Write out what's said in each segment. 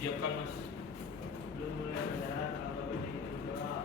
disiapkan mas. Belum mulai mendarat kalau begitu doa.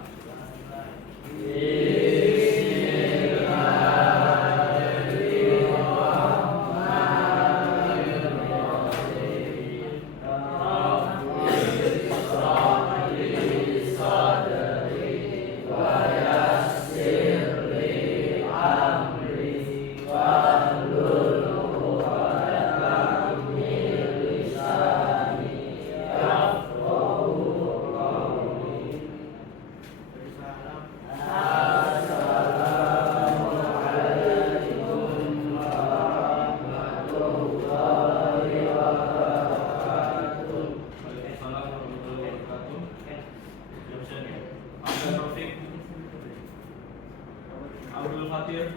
Abdul Fatir,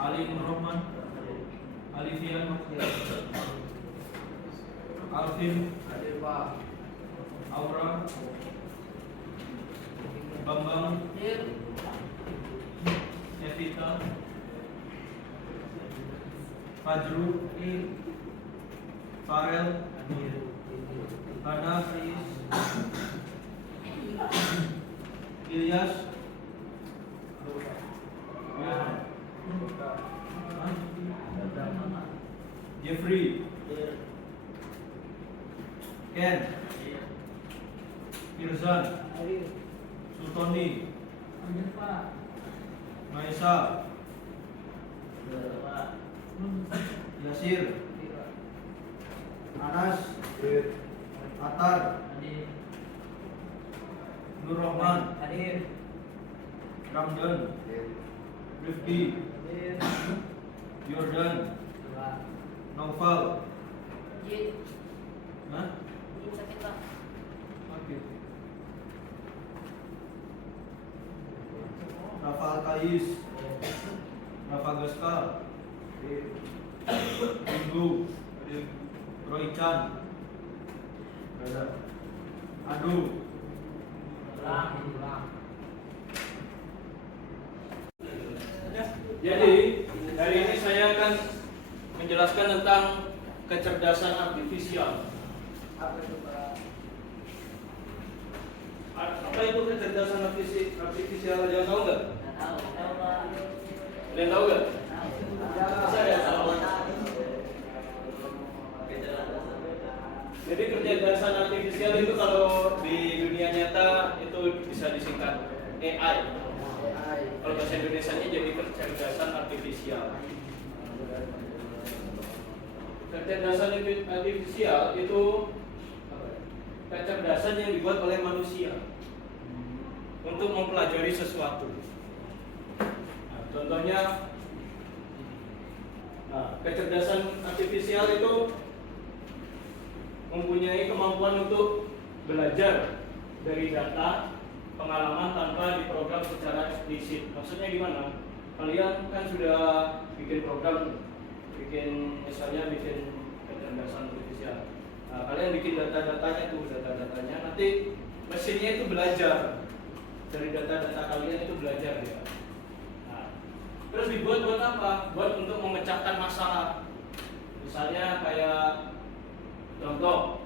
Ali Nurrahman, Alifian, Alvin, Aura, Bambang, Evita, Fajru, Farel, Hana, Ilyas, Jeffrey, Ken, Irzan, Sultoni, Maisa, Yasir, Anas, Atar, Nur Rahman, Ramdan, Rifki, Jordan, Naufal, Oke. Rafa Kais, Rafa Gaska, Minggu, Roy Chan, Adu, Jadi hari ini saya akan menjelaskan tentang kecerdasan artifisial. Apa itu kecerdasan artifisial? Ada yang tahu nggak? Ada yang tahu nggak? Saya ada yang tahu. Jadi kecerdasan artifisial itu kalau di dunia nyata itu bisa disingkat AI. Kalau bahasa Indonesianya jadi kecerdasan artifisial. Kecerdasan artifisial itu kecerdasan yang dibuat oleh manusia untuk mempelajari sesuatu. Contohnya, kecerdasan artifisial itu mempunyai kemampuan untuk belajar dari data pengalaman tanpa diprogram secara eksplisit. Maksudnya gimana? Kalian kan sudah bikin program, misalnya bikin kecerdasan artifisial. Kalian bikin data-datanya, nanti mesinnya itu belajar dari data-data kalian itu belajar ya. Terus dibuat buat apa? Buat untuk memecahkan masalah. Misalnya kayak contoh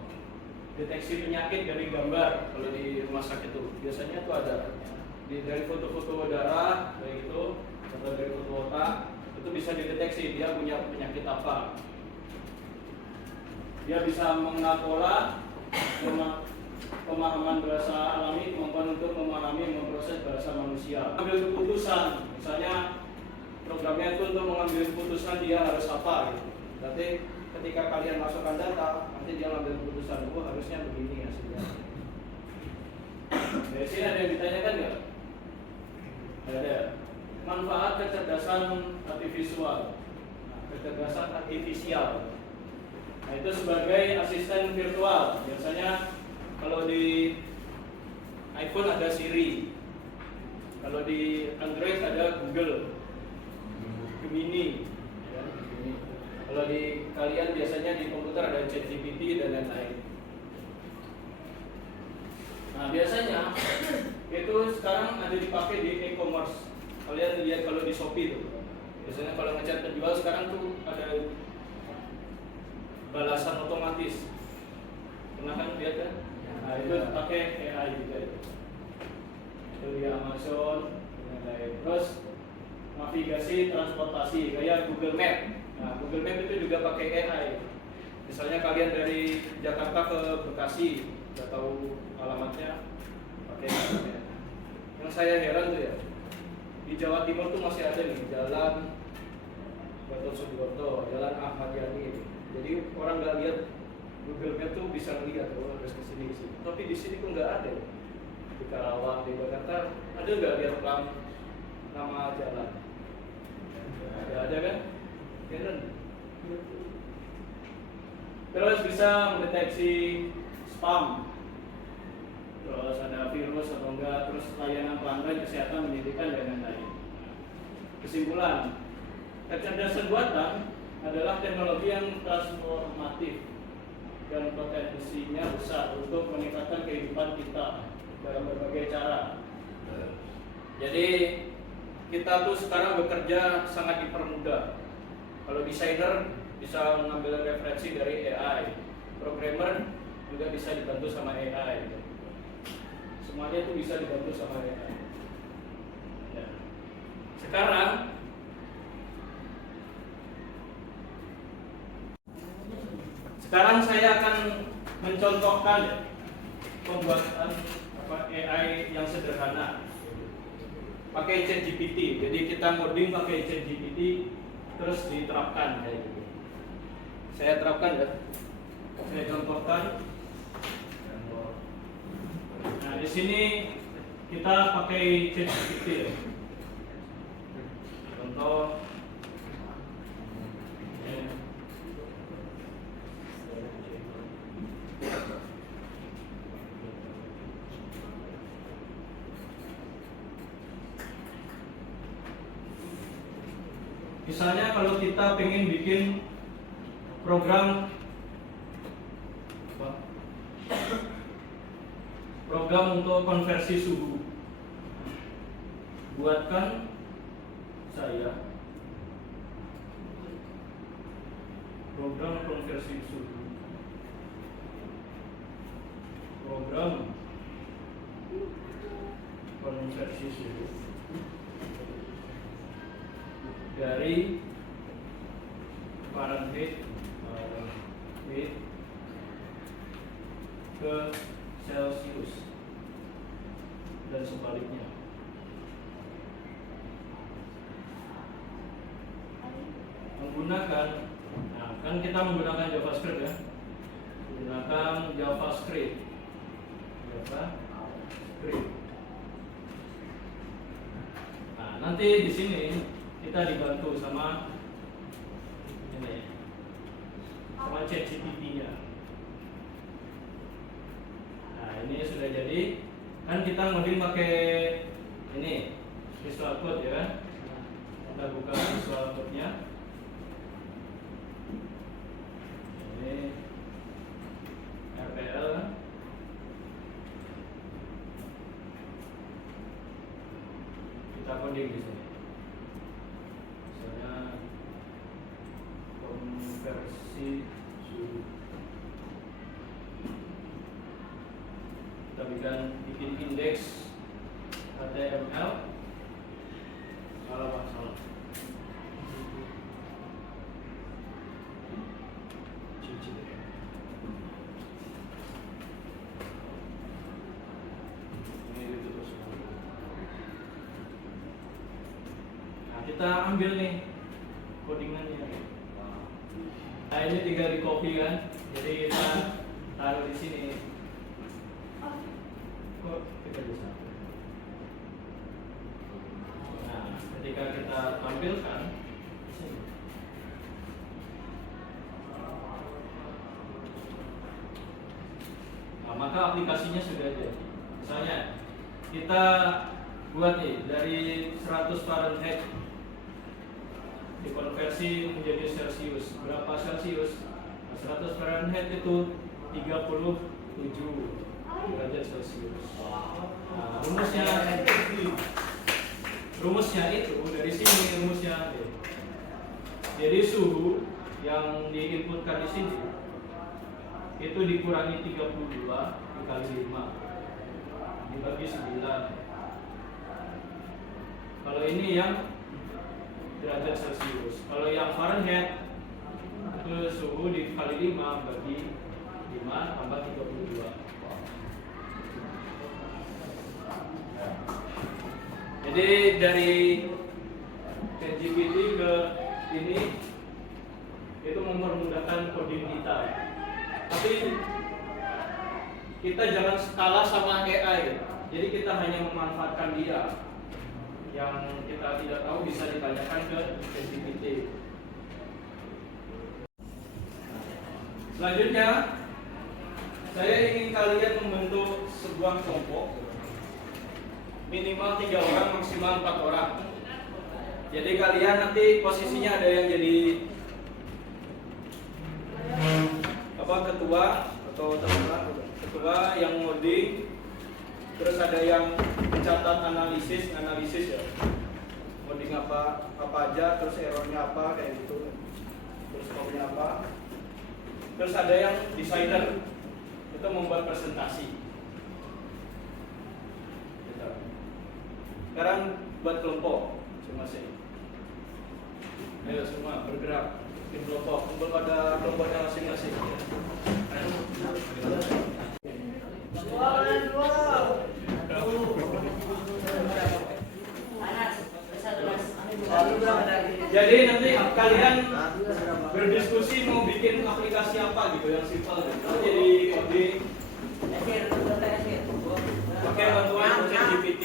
deteksi penyakit dari gambar. Kalau di rumah sakit itu biasanya itu ada dari foto-foto darah, kayak gitu, atau dari foto otak, itu bisa dideteksi dia punya penyakit apa. Dia bisa mengenal pola, pemahaman bahasa alami, kemampuan untuk memahami memproses bahasa manusia. Ambil keputusan, misalnya programnya itu untuk mengambil keputusan dia harus apa gitu. Berarti ketika kalian masukkan data, nanti dia mengambil keputusan, harusnya begini hasilnya. Dari sini ada yang ditanyakan nggak? Ada. Manfaat kecerdasan artifisial. Kecerdasan artifisial. Nah, itu sebagai asisten virtual. Biasanya kalau di iPhone ada Siri, kalau di Android ada Google, Gemini. Kalau di kalian biasanya di komputer ada ChatGPT dan lain-lain. Nah, biasanya itu sekarang ada dipakai di e-commerce. Kalian lihat kalau di Shopee itu, biasanya kalau ngecat penjual sekarang tuh ada balasan otomatis. Pernah kan lihat kan? Nah, itu pakai AI juga itu. Itu di Amazon dan lain. Terus navigasi transportasi kayak Google Map. Nah, Google Map itu juga pakai AI. Misalnya kalian dari Jakarta ke Bekasi, nggak tahu alamatnya, pakai Google Map. Yang saya heran tuh ya, di Jawa Timur tuh masih ada nih jalan Gatot Subroto, jalan Ahmad Yani. Jadi orang nggak lihat Google Map tuh bisa ngeliat oh harus kesini sini. Tapi di sini tuh nggak ada. Di Karawang, di Jakarta ada nggak lihat nama jalan? Nggak ada kan? Heran. Terus bisa mendeteksi spam. Terus ada virus atau enggak, terus layanan pelanggan kesehatan pendidikan dan lain-lain. Kesimpulan, kecerdasan buatan adalah teknologi yang transformatif dan potensinya besar untuk meningkatkan kehidupan kita dalam berbagai cara. Jadi kita tuh sekarang bekerja sangat dipermudah. Kalau desainer bisa mengambil referensi dari AI, programmer juga bisa dibantu sama AI. Semuanya itu bisa dibantu sama AI. Ya. Sekarang saya akan mencontohkan pembuatan AI yang sederhana pakai ChatGPT. Jadi kita coding pakai ChatGPT terus diterapkan kayak gitu. Saya terapkan ya. Saya contohkan. Nah, di sini kita pakai ChatGPT ya. Contoh misalnya kalau kita pengen bikin program untuk konversi suhu, buatkan saya program konversi suhu, dari Fahrenheit ke Celsius dan sebaliknya. Menggunakan, nah kan kita menggunakan JavaScript ya, menggunakan JavaScript. Nah nanti di sini kita dibantu sama ini, sama ChatGPT-nya. Nah ini sudah jadi, kan kita ngoding pakai ini Visual Code ya kan? Kita buka Visual Code-nya. Ini RPL kan? Kita coding di sini. Misalnya konversi suhu. Kita bikin indeks HTML. Salah. Nah, kita ambil nih codingannya. Nah, ini tinggal di copy kan. Jadi kita taruh di sini. Kok kita bisa? Nah, ketika kita tampilkan di sini. Nah, maka aplikasinya sudah ada. Misalnya kita buat nih dari 100 Fahrenheit dikonversi menjadi Celsius. Berapa Celsius? Nah, 100 Fahrenheit itu 37 derajat Celsius. Nah, rumusnya itu dari sini rumusnya. Jadi suhu yang diinputkan di sini itu dikurangi 32 dikali 5 dibagi 9. Kalau ini yang derajat Celcius. Kalau yang Fahrenheit itu suhu dikali 5 bagi 5 tambah 32. Jadi dari ChatGPT ke ini itu mempermudahkan coding kita. Tapi kita jangan kalah sama AI. Jadi kita hanya memanfaatkan dia. Yang kita tidak tahu bisa ditanyakan ke ChatGPT. Selanjutnya, saya ingin kalian membentuk sebuah kelompok minimal 3 orang, maksimal 4 orang. Jadi kalian nanti posisinya ada yang jadi ketua atau ketua yang ngoding, terus ada yang mencatat analisis ya, ngoding apa aja, terus errornya apa kayak gitu, terus skornya apa. Terus ada yang desainer, itu membuat presentasi. Gitu. Sekarang buat kelompok masing-masing. Ayo semua bergerak, bikin kelompok, kumpul pada kelompoknya masing-masing. Jadi nanti kalian berdiskusi mau bikin aplikasi apa gitu yang simpel gitu. Jadi coding pakai bantuan ChatGPT.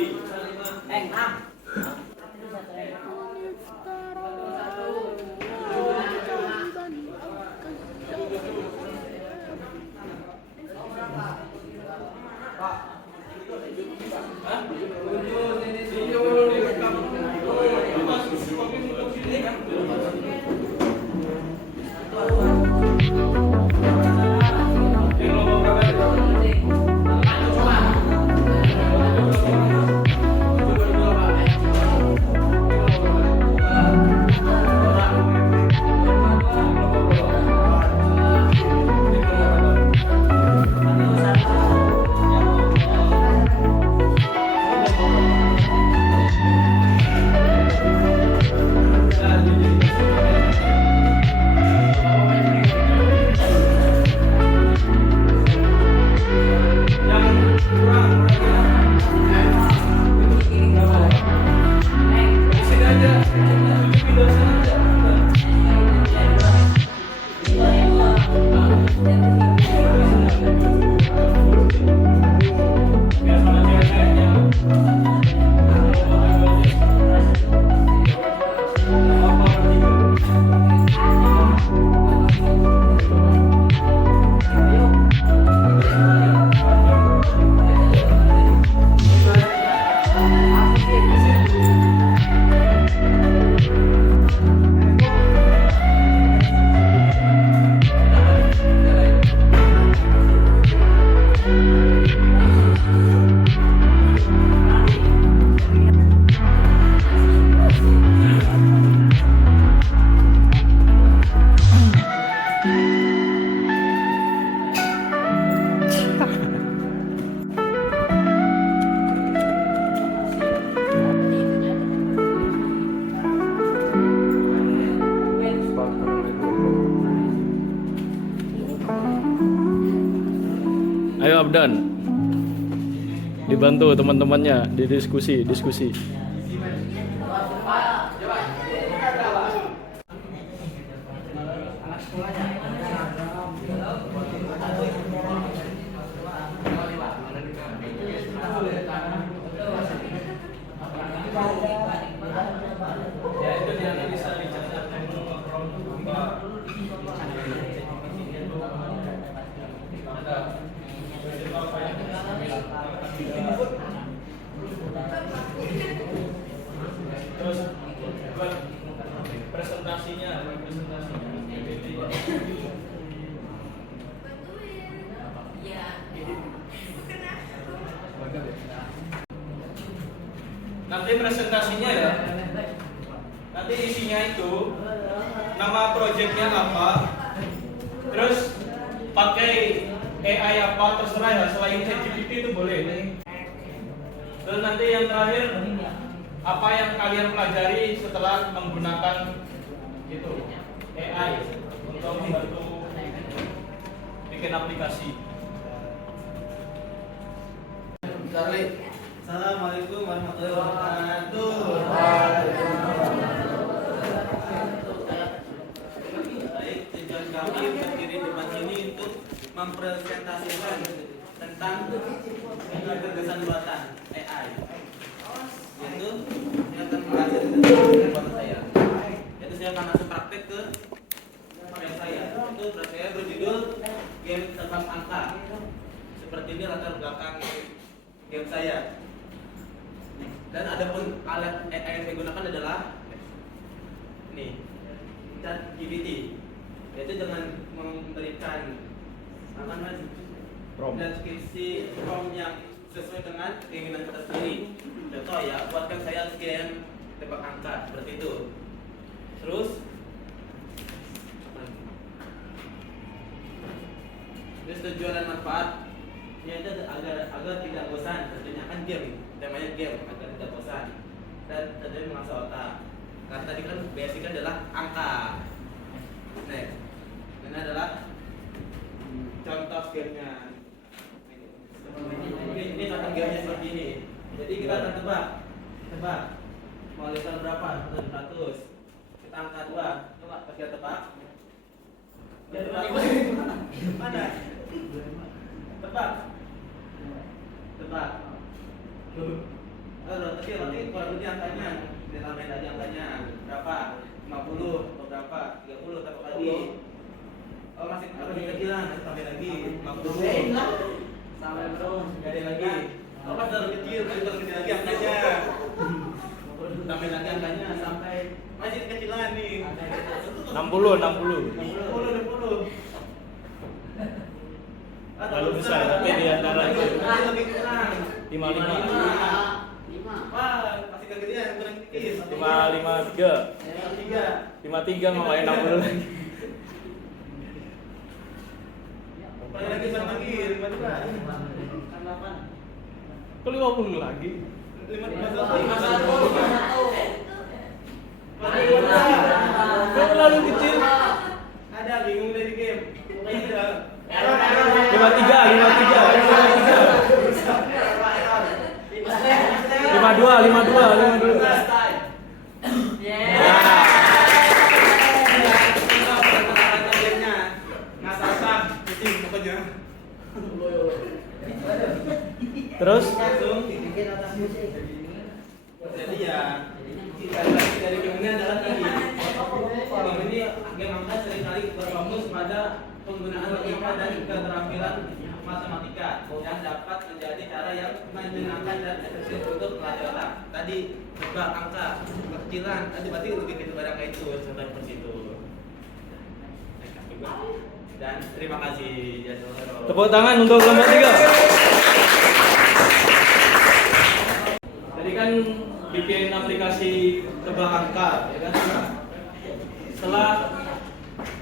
Ayo Abdan, dibantu teman-temannya di diskusi. Ya itu dianalisa, dicatat, terus buat presentasinya. Nanti presentasinya ya, nanti isinya itu nama proyeknya apa, terus pakai AI apa terserah ya, selain ChatGPT itu boleh. Dan nanti yang terakhir, apa yang kalian pelajari setelah menggunakan itu AI untuk membantu bikin aplikasi. Assalamualaikum warahmatullahi wabarakatuh. Baik, tujuan kami berdiri di depan ini untuk mempresentasikan tentang gagasan buatan AI, yaitu yang akan menghasilkan buatan saya. Yaitu saya akan langsung praktek ke proyek saya. Itu proyek saya berjudul game tebak angka. Seperti ini latar belakang game saya. Dan adapun alat AI yang saya gunakan adalah ini, ChatGPT, yaitu dengan memberikan deskripsi prompt yang sesuai dengan keinginan kita sendiri. Contoh ya, buatkan saya game tebak angka seperti itu. Terus tujuan dan manfaat yaitu agar tidak bosan. Tentunya kan game, temanya game, agar tidak bosan dan tentunya mengasah otak. Karena tadi kan basic adalah angka. Next, ini adalah contoh gamenya. Ini contoh gamenya seperti ini. Jadi kita akan tebak mau level berapa? 100. Kita angkat 2. Coba pakai tebak. Mana? Tebak. Tadi kurang lebih angkanya. Ditambahin lagi angkanya. Berapa? 50 atau berapa? 30 tebak lagi. Oh masih kecilan, tambahin lagi 50. Sampai terus, gede lagi. Oh pas terlalu kecil lagi angkanya. Tambahin lagi angkanya sampai masih kecilan nih. 60. Lalu besar, tapi di antara itu 55. Wah, masih kegedean, kurang dikit. 53 mau main 60 lagi. Lagi 52. Kok 50 lagi? 51. Kok terlalu kecil? Ada bingung dari game. 53. 52. Terus? Jadi ya, dari game ini adalah tadi. Game ini game angka seringkali berfokus pada penggunaan logika dan keterampilan matematika yang dapat menjadi cara yang menyenangkan dan efektif untuk melatih otak. Tadi tebak angka, kecilan, tadi berarti lebih ke pada angka itu, contoh seperti itu. Dan terima kasih. Tepuk tangan untuk kelompok 3. Tadi kan bikin aplikasi tebak angka, ya kan? Setelah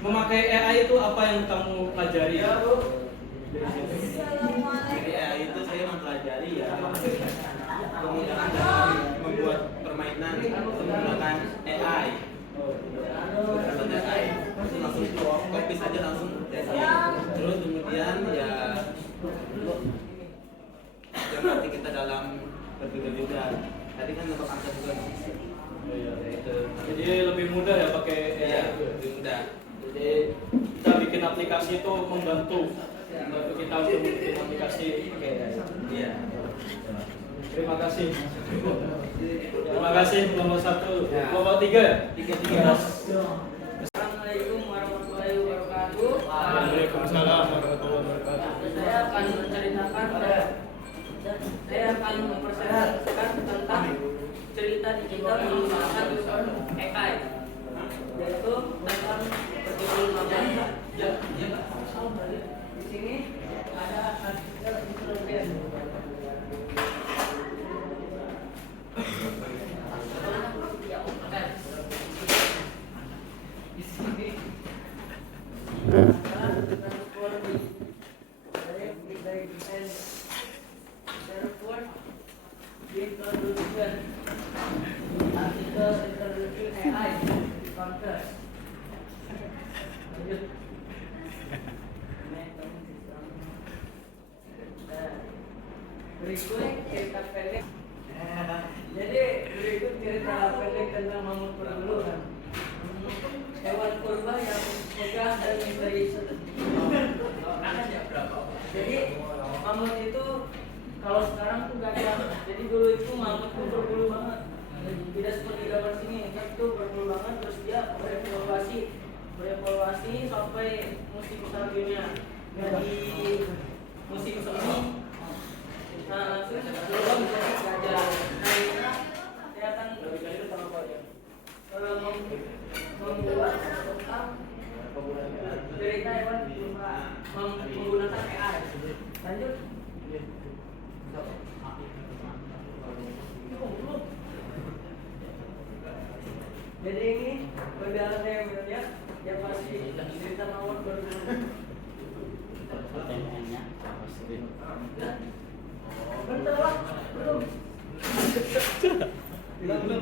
memakai AI itu apa yang kamu pelajari? Jadi AI itu saya mempelajari ya kemudahan dalam membuat permainan menggunakan AI. Langsung copy saja langsung. Terus kemudian ya yang nanti kita dalam berpikir juga. Tadi kan untuk angka juga. Jadi lebih mudah ya pakai AI. Iya, lebih mudah. Jadi kita bikin aplikasi itu membantu kita untuk bikin aplikasi pakai AI. Iya. Terima kasih. Terima kasih kelompok 1. Kelompok 3 ya? 3. Assalamualaikum warahmatullahi wabarakatuh. Waalaikumsalam warahmatullahi wabarakatuh. Saya akan mempresentasikan tentang cerita digital menggunakan AI, yaitu tentang berjudul nama. Di sini ada artikel intelijen. Berikut cerita pendek. Jadi berikut cerita pendek tentang mamut berbulu kan. Hewan purba yang megah dan misteri. Jadi mamut itu kalau sekarang tuh gak ada. Jadi dulu itu mamut tuh berbulu banget. Tidak seperti gambar sini, itu berbulu banget. Terus dia berevolusi sampai musim selanjutnya. Jadi musim semi. Nah langsung berubah menjadi gajah. Nah ini kelihatan membuat tentang cerita hewan purba menggunakan AI. Lanjut. Jadi ini perjalanan yang benar yang pasti cerita mamut berbulu. Pertanyaannya apa sih? Bentar lah, belum. Belum.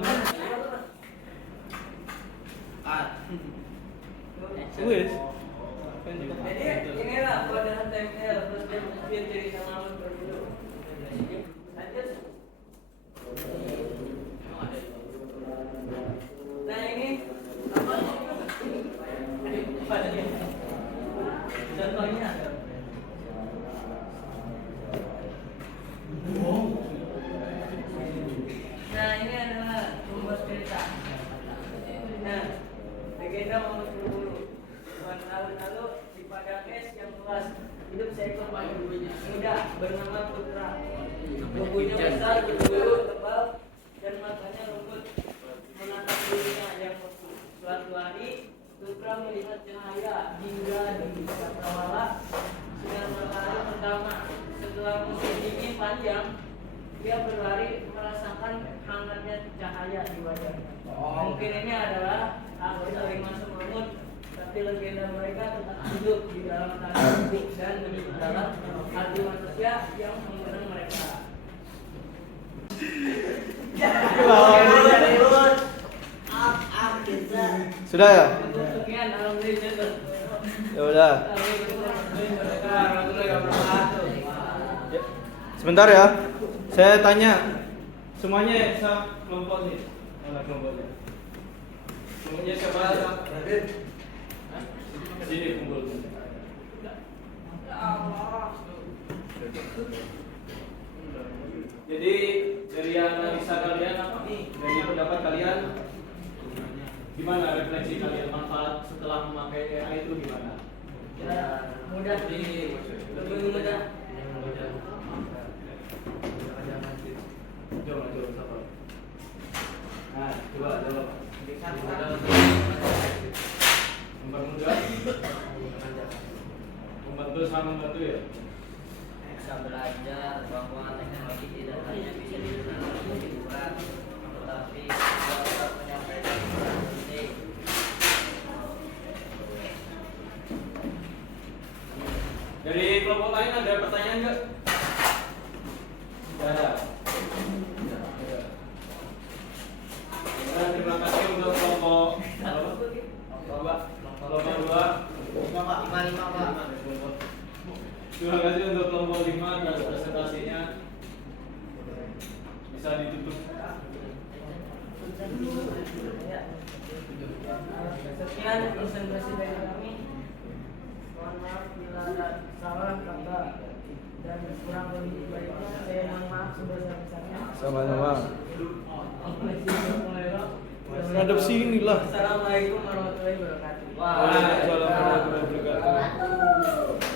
Wes. Jadi inilah perjalanan TML terus dia cerita mamut berbulu. Lanjut. Nah ini apa? Contohnya. Nah ini adalah pembuat cerita. Nah, legenda mamut berbulu. Tahun lalu di padang es yang luas hidup seekor mamut muda bernama Putra. Tubuhnya besar, berbulu tebal, dan matanya lembut menatap dirinya yang mesum. Suatu hari, Putra melihat cahaya hingga di cakrawala sinar matahari pertama. Setelah musim dingin panjang, dia berlari merasakan hangatnya cahaya di wajahnya. Mungkin ini adalah akhir dari masa mamut, tapi legenda mereka tetap hidup di dalam tanah bukti dan di dalam hati manusia yang mengenang mereka. Sudah ya? Untuk sekian alhamdulillah. Ya udah. Ya, sebentar ya. Saya tanya. Semuanya kelompok nih. Mana kelompoknya? Kelompoknya siapa aja? Sini kumpul. Jadi dari analisa kalian apa nih? Dari pendapat kalian gimana refleksi kalian manfaat setelah memakai AI itu gimana? Ya, mudah lebih mudah. Coba. Nah, coba. Mempermudah. Membantu sama membantu ya. Bisa belajar bahwa teknologi tidak hanya bisa digunakan untuk hiburan, tetapi juga dapat menyampaikan pesan penting. Dari kelompok lain ada pertanyaan nggak? Tidak ada. Nah, terima kasih untuk kelompok dua. Terima kasih untuk kelompok 5 atas presentasinya. Bisa ditutup. Sekian presentasi dari kami. Mohon maaf bila ada salah kata dan kurang lebih baiknya. Saya mohon maaf sebesar-besarnya. Sama-sama. Hadap sini lah. Assalamualaikum warahmatullahi wabarakatuh. Waalaikumsalam warahmatullahi wabarakatuh.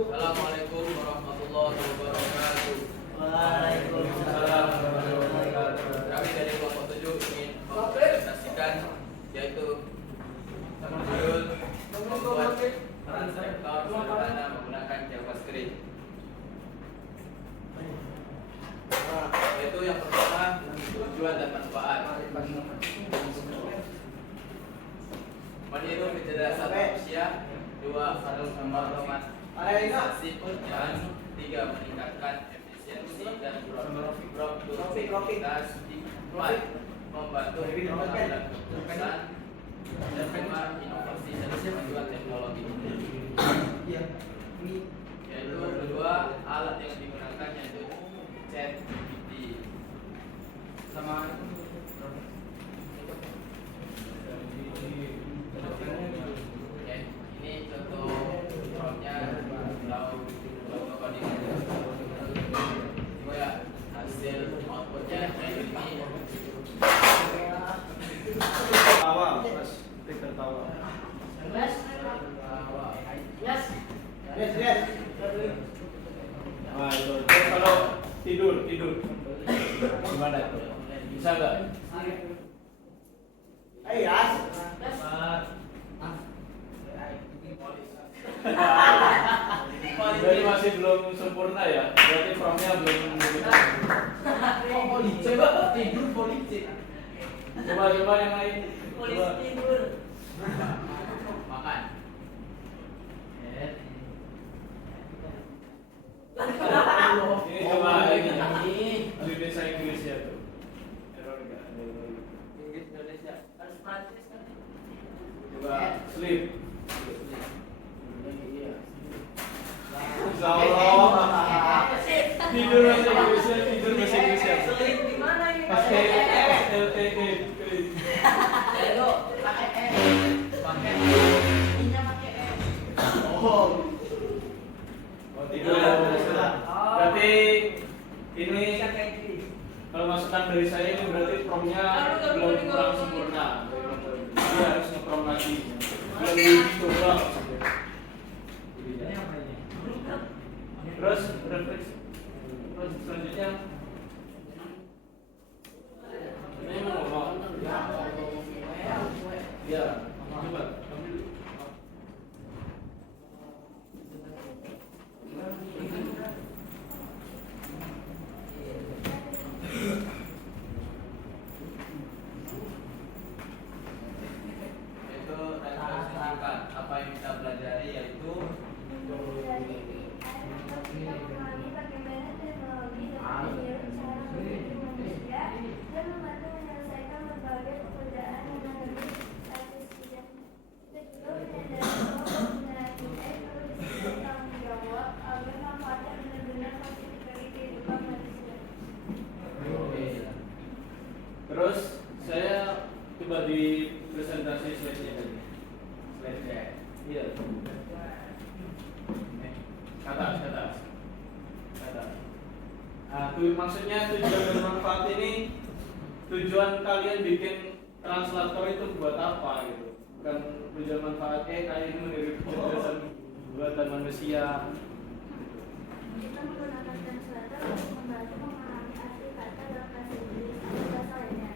Assalamualaikum warahmatullahi wabarakatuh. Waalaikumsalam warahmatullahi wabarakatuh. Kami dari kelompok 7 ingin mempresentasikan yaitu judul membuat translator sederhana menggunakan JavaScript. Yaitu yang pertama tujuan dan manfaat. Meniru kecerdasan manusia, 2 mempermanfaatkan dan 3 meningkatkan efisiensi dan produktivitas, 4 membantu pengambilan keputusan, dan 5 inovasi dan kemajuan teknologi. Nah itu. Terus kalau tidur gimana tuh? Bisa nggak? Jadi masih belum sempurna ya. Berarti promnya belum. Coba tidur politik. Coba yang lain. Polisi Coba. tidur. Makan. Ini coba ini. Di desa Inggris ya tuh. Error nggak? Ada error. Inggris Indonesia. Harus Prancis kan? Coba sleep. Insya Allah. Tidur bahasa Inggrisnya, tidur bahasa Inggrisnya. Sleep di mana ini? Pakai LEE. Ayo, pakai E. Pakai I-nya pakai E. Oh tidur ya. Berarti ini kalau masukan dari saya ini berarti promnya belum kurang sempurna. Jadi harus ngeprom lagi. Belum dicoba. Terus refleksi. Terus selanjutnya ini mau ngomong. Ya, coba. Itu referensi singkat. Apa yang kita pelajari yaitu Terus saya coba di presentasi slide-nya tadi. Slide-nya. Iya. Atas. Maksudnya tujuan dan manfaat ini, tujuan kalian bikin translator itu buat apa gitu? Bukan tujuan manfaatnya kalian meniru kecerdasan buatan manusia. Kita menggunakan translator untuk membantu memahami arti kata dalam bahasa Inggris atau bahasa lainnya.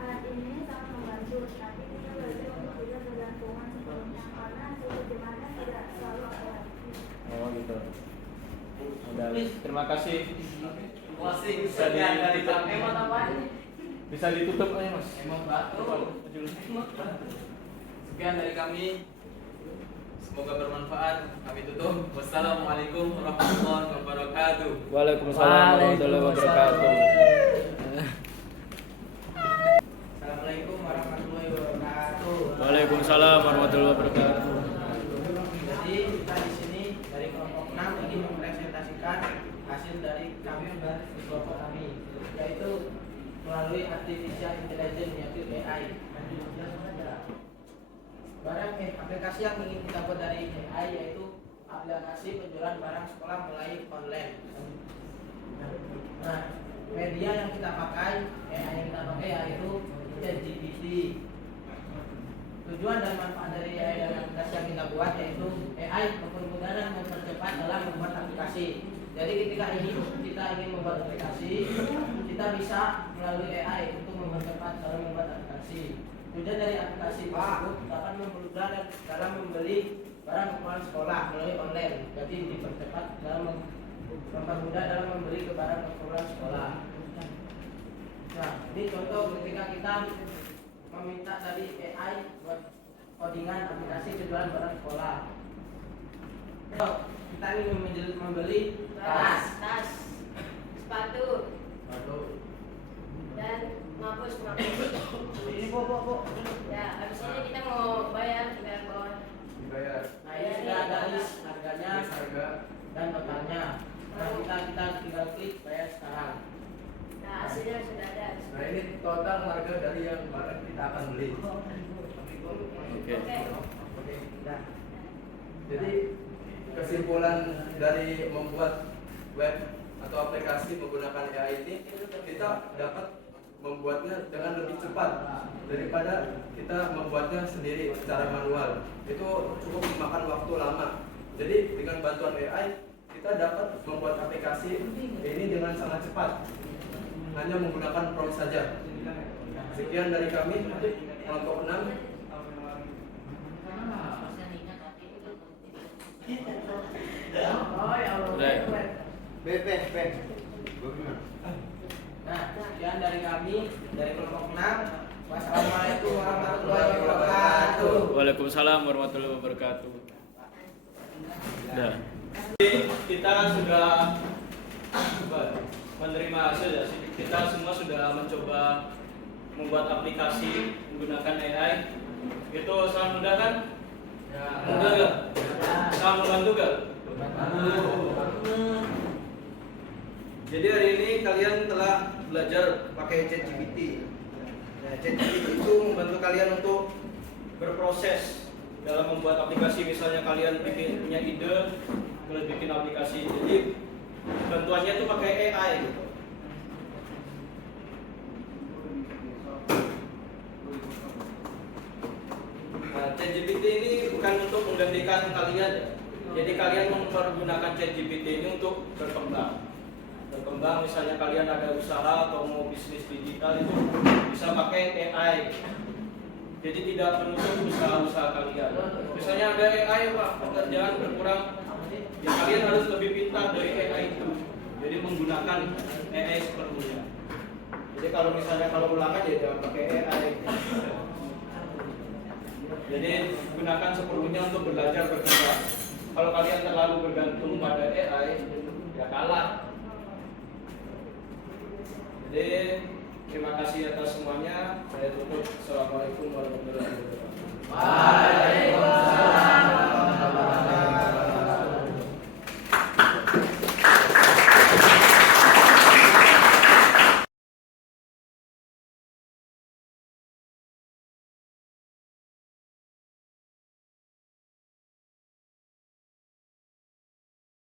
Alat ini sangat membantu, tapi kita belajar untuk tidak bergantungan sebelumnya karena hasil terjemahannya tidak selalu akurat. Oh gitu. Udah, terima kasih. closing Bisa sekian dari ditutup. kami. Emot apaan ini? Bisa ditutup aja mas. Emot batu. Sekian dari kami. Semoga bermanfaat. Kami tutup. Wassalamualaikum warahmatullahi wabarakatuh. Waalaikumsalam warahmatullahi wabarakatuh. Assalamualaikum warahmatullahi wabarakatuh. Waalaikumsalam warahmatullahi wabarakatuh. Jadi kita di sini dari kelompok 6 ingin mempresentasikan hasil dari kami dan kelompok kami, yaitu melalui artificial intelligence yaitu AI. Aplikasi yang ingin kita buat dari AI yaitu aplikasi penjualan barang sekolah melalui online. Nah, media yang kita pakai, AI yang kita pakai yaitu ChatGPT. Tujuan dan manfaat dari AI dan aplikasi yang kita buat yaitu AI mempermudah dan mempercepat dalam membuat aplikasi. Jadi ketika kita ingin membuat aplikasi, kita bisa melalui AI untuk mempercepat dalam membuat aplikasi. Tujuan dari aplikasi tersebut dapat mempermudah dalam membeli barang keperluan sekolah melalui online. Jadi dipercepat dalam mempermudah dalam membeli barang keperluan sekolah. Nah, ini contoh ketika kita meminta tadi AI buat codingan aplikasi penjualan barang sekolah. Kita ingin membeli tas, sepatu, dan ngapus. Ini bu. Ya, habis ini kita mau bayar bawah. Nah ini sudah ada list harganya, dan totalnya. Nah kita tinggal klik bayar sekarang. Nah, hasilnya sudah ada. Nah ini total harga dari yang barang kita akan beli. Oke. Oke. Nah, Jadi kesimpulan dari membuat web atau aplikasi menggunakan AI ini, kita dapat membuatnya dengan lebih cepat daripada kita membuatnya sendiri secara manual. Itu cukup memakan waktu lama. Jadi dengan bantuan AI kita dapat membuat aplikasi ini dengan sangat cepat, hanya menggunakan prompt saja. Sekian dari kami, kelompok 6. Nah, sekian dari kami dari kelompok 6. Wassalamualaikum warahmatullahi wabarakatuh. Waalaikumsalam warahmatullahi wabarakatuh. Dah. Kita sudah menerima hasil ya. Kita semua sudah mencoba membuat aplikasi menggunakan AI. Itu sangat mudah kan? Ya. Mudah nggak? Sangat membantu nggak? Jadi hari ini kalian telah belajar pakai ChatGPT. Nah, ChatGPT itu membantu kalian untuk Berproses dalam membuat aplikasi. Misalnya kalian punya ide, mulai bikin aplikasi. Jadi bantuannya itu pakai AI gitu. Nah, ChatGPT ini bukan untuk menggantikan kalian ya. Jadi kalian mempergunakan ChatGPT ini untuk berkembang. Berkembang, misalnya kalian ada usaha atau mau bisnis digital itu bisa pakai AI. Jadi tidak menutup usaha-usaha kalian. Misalnya ada AI Pak, pekerjaan berkurang, ya kalian harus lebih pintar dari AI itu. Jadi menggunakan AI seperlunya. Jadi kalau misalnya kalau ulangan ya jangan pakai AI. Jadi gunakan seperlunya untuk belajar berkembang. Kalau kalian terlalu bergantung pada AI, ya kalah. Jadi terima kasih atas semuanya. Saya tutup. Assalamualaikum warahmatullahi wabarakatuh. Waalaikumsalam.